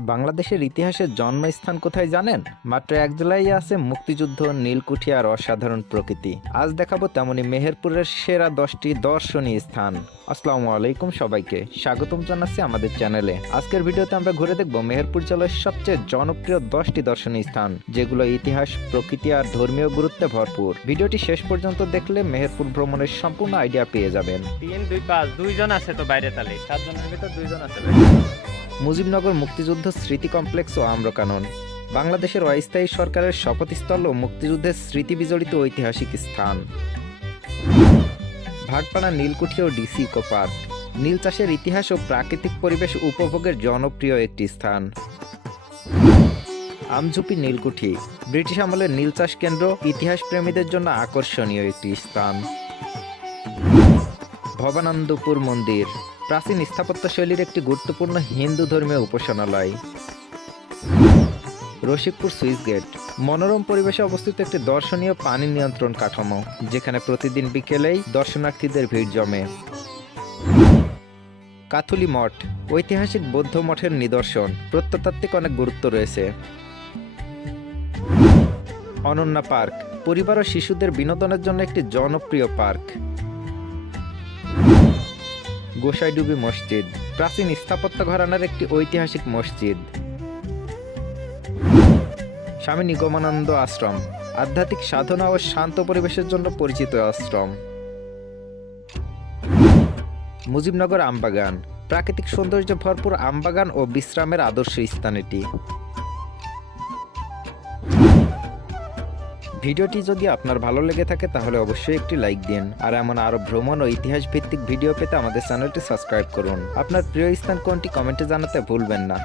বাংলাদেশের ইতিহাসের জন্মস্থান কোথায় জানেন? মাত্র এক জেলায় আছে মুক্তিযুদ্ধ, নীলকুঠি আর অসাধারণ প্রকৃতি। আজ দেখাবো তেমনি মেহেরপুরের সেরা দশটি দর্শনীয় স্থান। আসসালামু আলাইকুম সবাইকে। স্বাগতম জানাচ্ছি আমাদের চ্যানেলে। আজকের ভিডিওতে আমরা ঘুরে দেখব মেহেরপুর জেলার সবচেয়ে জনপ্রিয় দশটি দর্শনীয় স্থান, যেগুলো ইতিহাস, প্রকৃতি আর ধর্মীয় গুরুত্বে ভরপুর। ভিডিওটি শেষ পর্যন্ত দেখলে মেহেরপুর ভ্রমণের সম্পূর্ণ আইডিয়া পেয়ে যাবেন। তিন, দুই, পাঁচ, দুইজন আছে তো বাইরে তালে সাতজনের ভিতর দুইজন আছে। মুজিবনগর মুক্তিযুদ্ধ স্মৃতি কমপ্লেক্স ও আম্রকানন। বাংলাদেশের অস্থায়ী সরকারের শপথস্থল ও মুক্তিযুদ্ধের স্মৃতি বিজড়িত ঐতিহাসিক স্থান। ভাটপাড়া, নীলকুঠি ও ডিসি ইকো পার্ক। নীল চাষের ইতিহাস ও প্রাকৃতিক পরিবেশ উপভোগের জনপ্রিয় একটি স্থান। আমঝুপি, নীলকুঠি। ব্রিটিশ আমলের নীল চাষ কেন্দ্র ইতিহাস প্রেমীদের জন্য আকর্ষণীয় একটি স্থান। ভবানন্দপুর মন্দির। প্রাচীন স্থাপত্যশৈলীর একটি গুরুত্বপূর্ণ হিন্দু ধর্মীয় উপাসনালয়। রশিকপুর সুইস গেট, মনোরম পরিবেশে অবস্থিত একটি দর্শনীয় পানি নিয়ন্ত্রণ কাঠামো, যেখানে প্রতিদিন বিকেলেই দর্শনার্থীদের ভিড় জমে। কাথুলি মঠ, ঐতিহাসিক বৌদ্ধ মঠের নিদর্শন, প্রত্নতাত্ত্বিক অনেক গুরুত্ব রয়েছে। অনন্যা পার্ক, পরিবার ও শিশুদের বিনোদনের জন্য একটি জনপ্রিয় পার্ক। গোসাইডুবি মসজিদ, প্রাচীন স্থাপত্য ঘরানার একটি ঐতিহাসিক মসজিদ। স্বামী নিগমানন্দ আশ্রম, আধ্যাত্মিক সাধনা ও শান্ত পরিবেশের জন্য পরিচিত আশ্রম। মুজিবনগর আমবাগান, প্রাকৃতিক সৌন্দর্য ভরপুর আমবাগান ও বিশ্রামের আদর্শ স্থান এটি। ভিডিওটি যদি আপনার ভালো লেগে থাকে, তাহলে অবশ্যই একটি লাইক দিন। আর এমন আরও ভ্রমণ ও ইতিহাস ভিত্তিক ভিডিও পেতে আমাদের চ্যানেলটি সাবস্ক্রাইব করুন। আপনার প্রিয় স্থান কোনটি, কমেন্টে জানাতে ভুলবেন না।